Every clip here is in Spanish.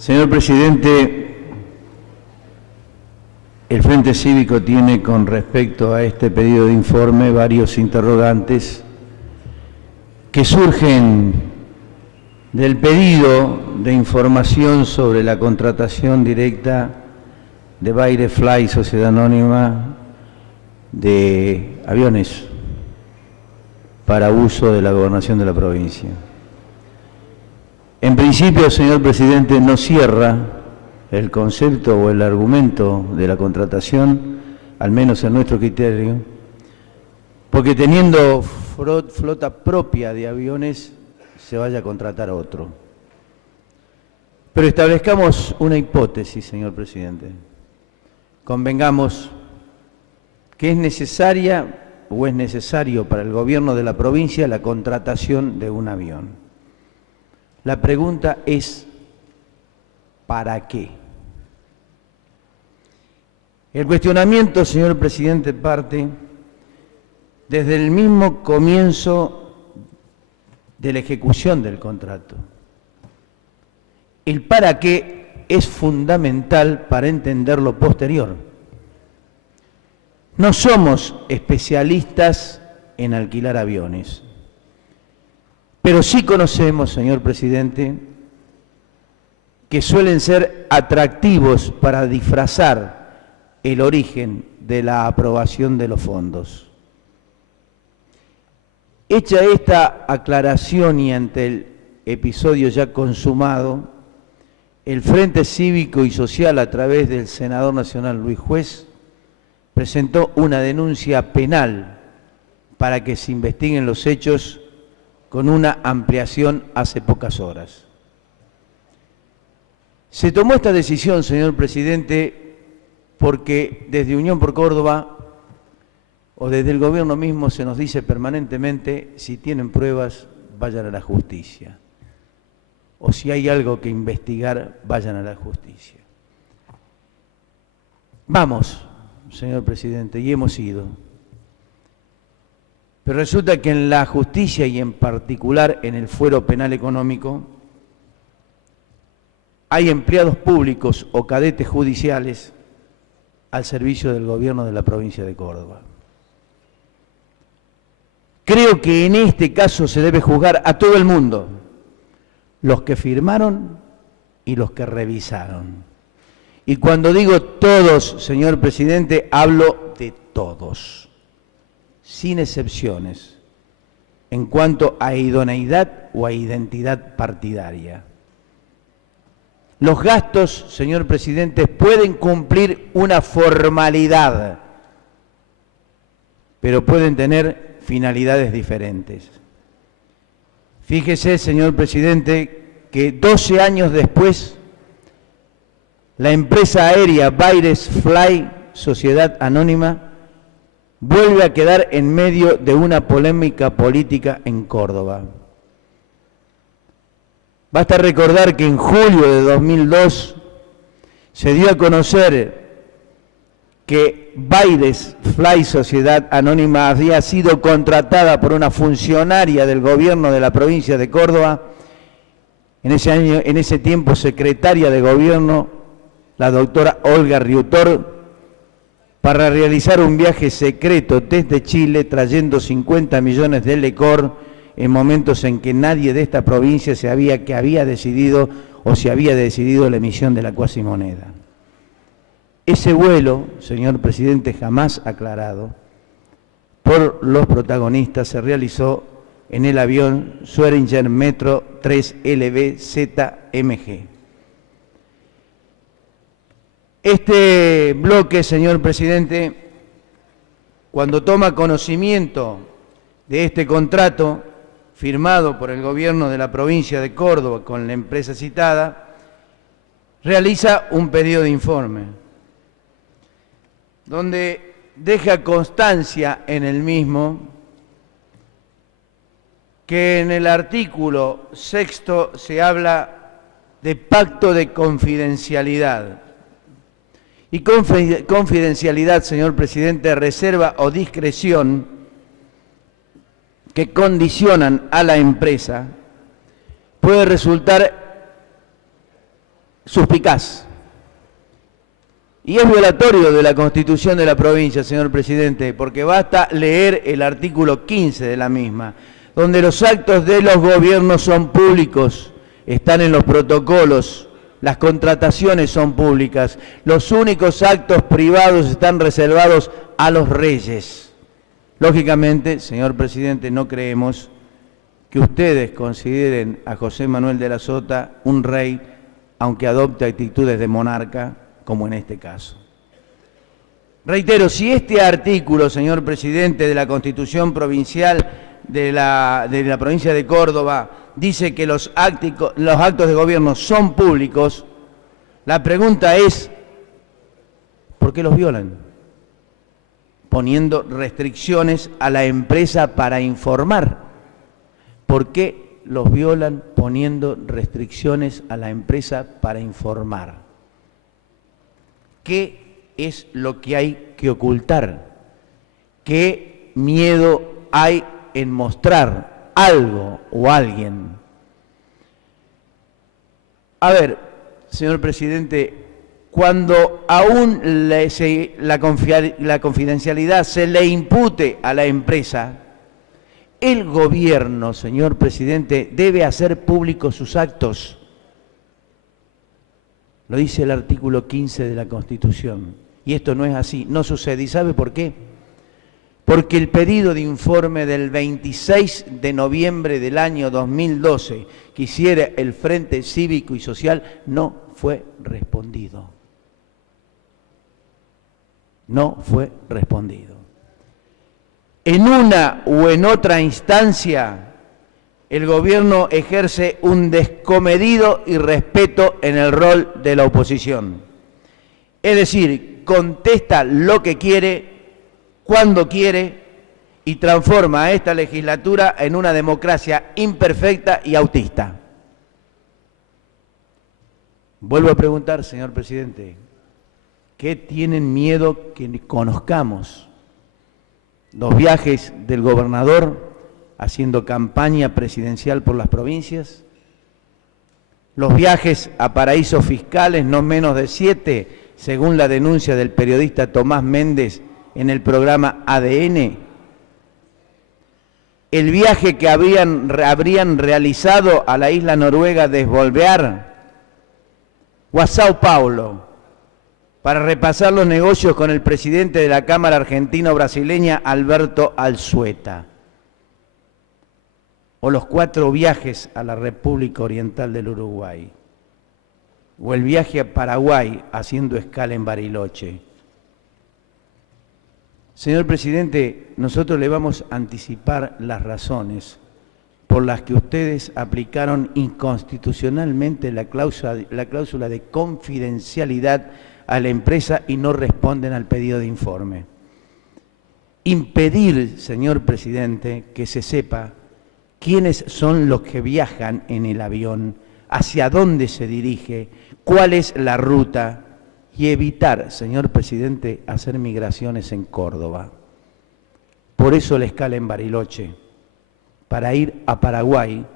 Señor presidente, el Frente Cívico tiene con respecto a este pedido de informe varios interrogantes que surgen del pedido de información sobre la contratación directa de Baires Fly, Sociedad Anónima, de aviones para uso de la gobernación de la provincia. En principio, señor presidente, no cierra el concepto o el argumento de la contratación, al menos en nuestro criterio, porque teniendo flota propia de aviones, se vaya a contratar otro. Pero establezcamos una hipótesis, señor presidente. Convengamos que es necesaria o es necesario para el gobierno de la provincia la contratación de un avión. La pregunta es, ¿para qué? El cuestionamiento, señor presidente, parte desde el mismo comienzo de la ejecución del contrato. El para qué es fundamental para entender lo posterior. No somos especialistas en alquilar aviones, pero sí conocemos, señor presidente, que suelen ser atractivos para disfrazar el origen de la aprobación de los fondos. Hecha esta aclaración y ante el episodio ya consumado, el Frente Cívico y Social, a través del senador nacional Luis Juez, presentó una denuncia penal para que se investiguen los hechos con una ampliación hace pocas horas. Se tomó esta decisión, señor presidente, porque desde Unión por Córdoba o desde el gobierno mismo se nos dice permanentemente, si tienen pruebas, vayan a la justicia. O si hay algo que investigar, vayan a la justicia. Vamos, señor presidente, y hemos ido. Pero resulta que en la justicia y en particular en el fuero penal económico hay empleados públicos o cadetes judiciales al servicio del gobierno de la provincia de Córdoba. Creo que en este caso se debe juzgar a todo el mundo, los que firmaron y los que revisaron. Y cuando digo todos, señor presidente, hablo de todos, sin excepciones, en cuanto a idoneidad o a identidad partidaria. Los gastos, señor presidente, pueden cumplir una formalidad, pero pueden tener finalidades diferentes. Fíjese, señor presidente, que 12 años después, la empresa aérea Baires Fly, Sociedad Anónima, vuelve a quedar en medio de una polémica política en Córdoba. Basta recordar que en julio de 2002 se dio a conocer que Baires Fly, Sociedad Anónima, había sido contratada por una funcionaria del gobierno de la provincia de Córdoba, en ese tiempo secretaria de gobierno, la doctora Olga Riutor, para realizar un viaje secreto desde Chile trayendo 50 millones de licor en momentos en que nadie de esta provincia había decidido la emisión de la cuasimoneda. Ese vuelo, señor presidente, jamás aclarado por los protagonistas, se realizó en el avión Swearinger Metro 3LB ZMG. Este bloque, señor presidente, cuando toma conocimiento de este contrato firmado por el gobierno de la provincia de Córdoba con la empresa citada, realiza un pedido de informe, donde deja constancia en el mismo que en el artículo 6º se habla de pacto de confidencialidad. Y confidencialidad, señor presidente, reserva o discreción que condicionan a la empresa puede resultar suspicaz. Y es violatorio de la Constitución de la provincia, señor presidente, porque basta leer el artículo 15 de la misma, donde los actos de los gobiernos son públicos, están en los protocolos, las contrataciones son públicas, los únicos actos privados están reservados a los reyes. Lógicamente, señor presidente, no creemos que ustedes consideren a José Manuel de la Sota un rey, aunque adopte actitudes de monarca, como en este caso. Reitero, si este artículo, señor presidente, de la Constitución Provincial de la provincia de Córdoba dice que los actos de gobierno son públicos, la pregunta es, ¿por qué los violan? Poniendo restricciones a la empresa para informar. ¿Por qué los violan poniendo restricciones a la empresa para informar? ¿Qué es lo que hay que ocultar? ¿Qué miedo hay en mostrar algo o alguien? A ver, señor presidente, cuando aún la confidencialidad se le impute a la empresa, el gobierno, señor presidente, debe hacer públicos sus actos. Lo dice el artículo 15 de la Constitución. Y esto no es así, no sucede. ¿Y sabe por qué? Porque el pedido de informe del 26 de noviembre del año 2012 que hiciera el Frente Cívico y Social no fue respondido. No fue respondido. En una o en otra instancia, el gobierno ejerce un descomedido irrespeto en el rol de la oposición. Es decir, contesta lo que quiere, cuando quiere, y transforma a esta legislatura en una democracia imperfecta y autista. Vuelvo a preguntar, señor presidente, ¿qué tienen miedo que conozcamos? Los viajes del gobernador haciendo campaña presidencial por las provincias, los viajes a paraísos fiscales, no menos de 7, según la denuncia del periodista Tomás Méndez en el programa ADN, el viaje que habrían realizado a la isla noruega de Svolvær o a Sao Paulo para repasar los negocios con el presidente de la Cámara Argentino-Brasileña, Alberto Alzueta, o los 4 viajes a la República Oriental del Uruguay, o el viaje a Paraguay haciendo escala en Bariloche. Señor presidente, nosotros le vamos a anticipar las razones por las que ustedes aplicaron inconstitucionalmente la cláusula de confidencialidad a la empresa y no responden al pedido de informe. Impedir, señor presidente, que se sepa quiénes son los que viajan en el avión, hacia dónde se dirige, cuál es la ruta, y evitar, señor presidente, hacer migraciones en Córdoba. Por eso la escala en Bariloche, para ir a Paraguay,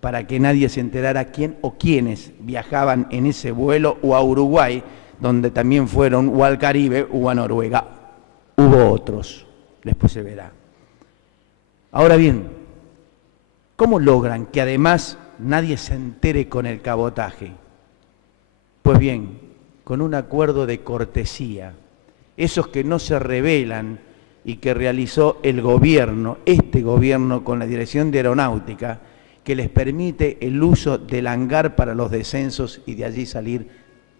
para que nadie se enterara quién o quiénes viajaban en ese vuelo, o a Uruguay, donde también fueron, o al Caribe, o a Noruega. Hubo otros, después se verá. Ahora bien, ¿cómo logran que además nadie se entere con el cabotaje? Pues bien, con un acuerdo de cortesía, esos que no se revelan y que realizó el gobierno, este gobierno con la Dirección de Aeronáutica, que les permite el uso del hangar para los descensos y de allí salir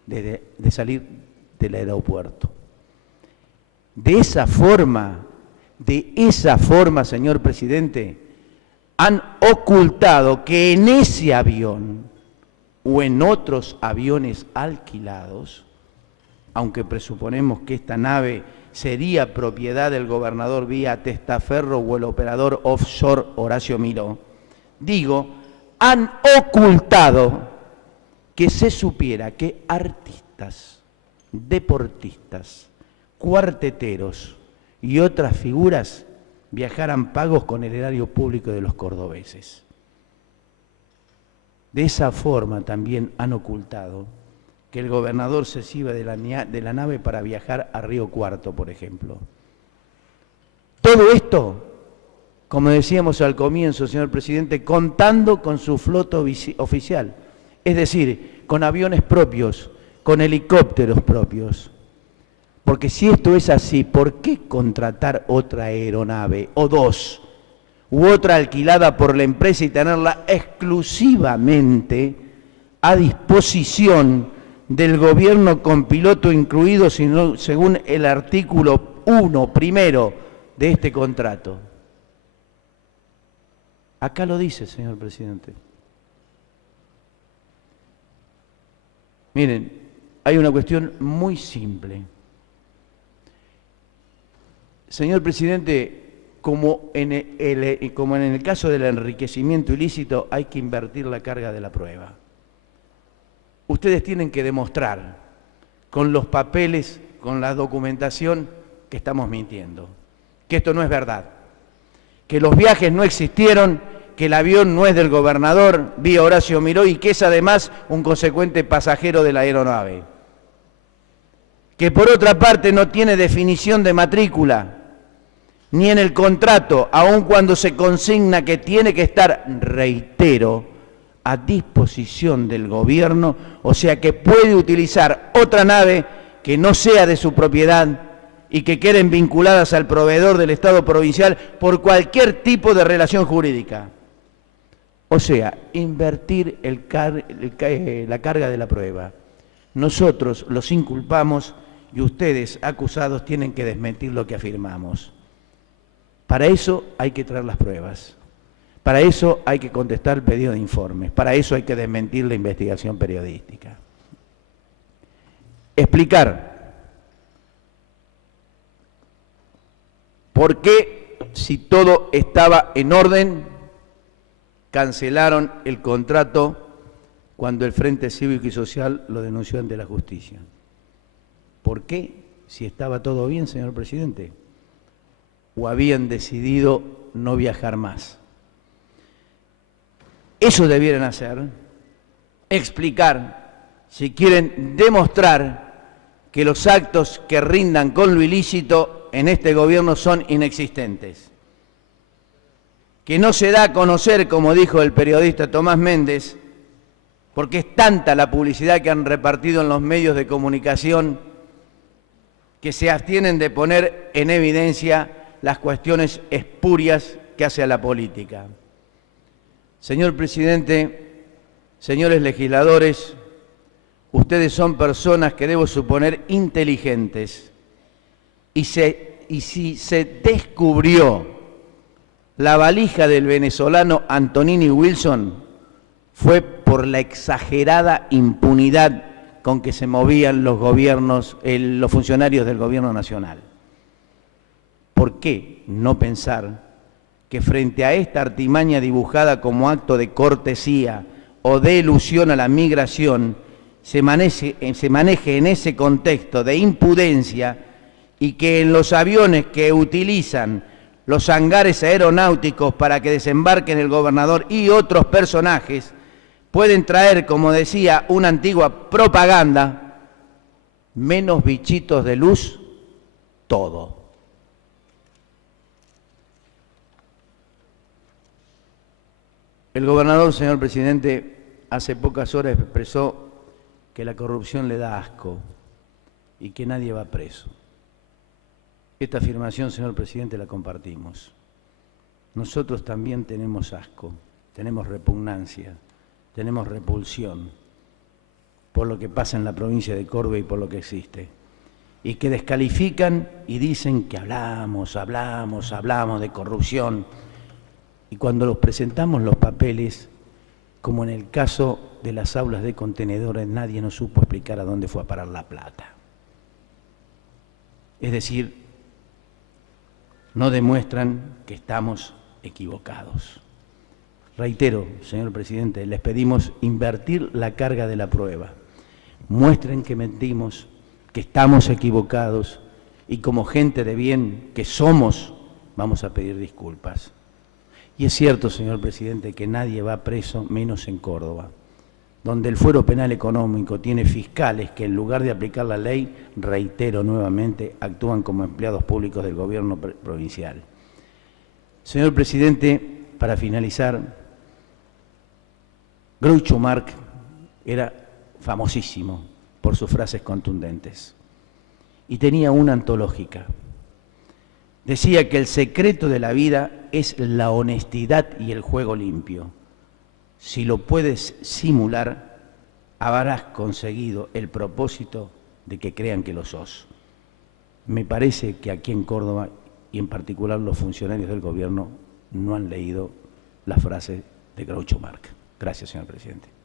del aeropuerto. De esa forma, señor presidente, han ocultado que en ese avión o en otros aviones alquilados, aunque presuponemos que esta nave sería propiedad del gobernador vía testaferro o el operador offshore Horacio Miró, han ocultado que se supiera que artistas, deportistas, cuarteteros y otras figuras viajaran pagos con el erario público de los cordobeses. De esa forma también han ocultado que el gobernador se iba de la nave para viajar a Río Cuarto, por ejemplo. Todo esto, como decíamos al comienzo, señor presidente, contando con su flota oficial, es decir, con aviones propios, con helicópteros propios. Porque si esto es así, ¿por qué contratar otra aeronave o dos? U otra alquilada por la empresa y tenerla exclusivamente a disposición del gobierno con piloto incluido, según el artículo 1 primero de este contrato. Acá lo dice, señor presidente. Miren, hay una cuestión muy simple. Señor presidente, como en el caso del enriquecimiento ilícito, hay que invertir la carga de la prueba. Ustedes tienen que demostrar con los papeles, con la documentación, que estamos mintiendo, que esto no es verdad, que los viajes no existieron, que el avión no es del gobernador, vía Horacio Miró, y que es además un consecuente pasajero de la aeronave. Que por otra parte no tiene definición de matrícula, ni en el contrato, aun cuando se consigna que tiene que estar, reitero, a disposición del gobierno, o sea que puede utilizar otra nave que no sea de su propiedad y que queden vinculadas al proveedor del Estado provincial por cualquier tipo de relación jurídica. O sea, invertir la carga de la prueba. Nosotros los inculpamos y ustedes, acusados, tienen que desmentir lo que afirmamos. Para eso hay que traer las pruebas. Para eso hay que contestar el pedido de informes. Para eso hay que desmentir la investigación periodística. Explicar por qué, si todo estaba en orden, cancelaron el contrato cuando el Frente Cívico y Social lo denunció ante la justicia. ¿Por qué? Si estaba todo bien, señor presidente. ¿O habían decidido no viajar más? Eso debieran hacer, explicar, si quieren demostrar que los actos que rindan con lo ilícito en este gobierno son inexistentes. Que no se da a conocer, como dijo el periodista Tomás Méndez, porque es tanta la publicidad que han repartido en los medios de comunicación que se abstienen de poner en evidencia las cuestiones espurias que hace a la política. Señor presidente, señores legisladores, ustedes son personas que debo suponer inteligentes y si se descubrió la valija del venezolano Antonini Wilson fue por la exagerada impunidad con que se movían los gobiernos, los funcionarios del gobierno nacional. ¿Por qué no pensar que frente a esta artimaña dibujada como acto de cortesía o de elusión a la migración, se maneje en ese contexto de impudencia y que en los aviones que utilizan los hangares aeronáuticos para que desembarquen el gobernador y otros personajes pueden traer, como decía una antigua propaganda, menos bichitos de luz, todo? El gobernador, señor presidente, hace pocas horas expresó que la corrupción le da asco y que nadie va preso. Esta afirmación, señor presidente, la compartimos. Nosotros también tenemos asco, tenemos repugnancia, tenemos repulsión por lo que pasa en la provincia de Córdoba y por lo que existe. Y que descalifican y dicen que hablamos de corrupción. Y cuando los presentamos los papeles, como en el caso de las aulas de contenedores, nadie nos supo explicar a dónde fue a parar la plata. Es decir, no demuestran que estamos equivocados. Reitero, señor presidente, les pedimos invertir la carga de la prueba. Muestren que mentimos, que estamos equivocados y como gente de bien que somos, vamos a pedir disculpas. Y es cierto, señor presidente, que nadie va preso, menos en Córdoba. donde el fuero penal económico tiene fiscales que en lugar de aplicar la ley, reitero nuevamente, actúan como empleados públicos del gobierno provincial. Señor presidente, para finalizar, Groucho Marx era famosísimo por sus frases contundentes y tenía una antológica. Decía que el secreto de la vida es la honestidad y el juego limpio. Si lo puedes simular, habrás conseguido el propósito de que crean que lo sos. Me parece que aquí en Córdoba, y en particular los funcionarios del gobierno, no han leído la frase de Groucho Marx. Gracias, señor presidente.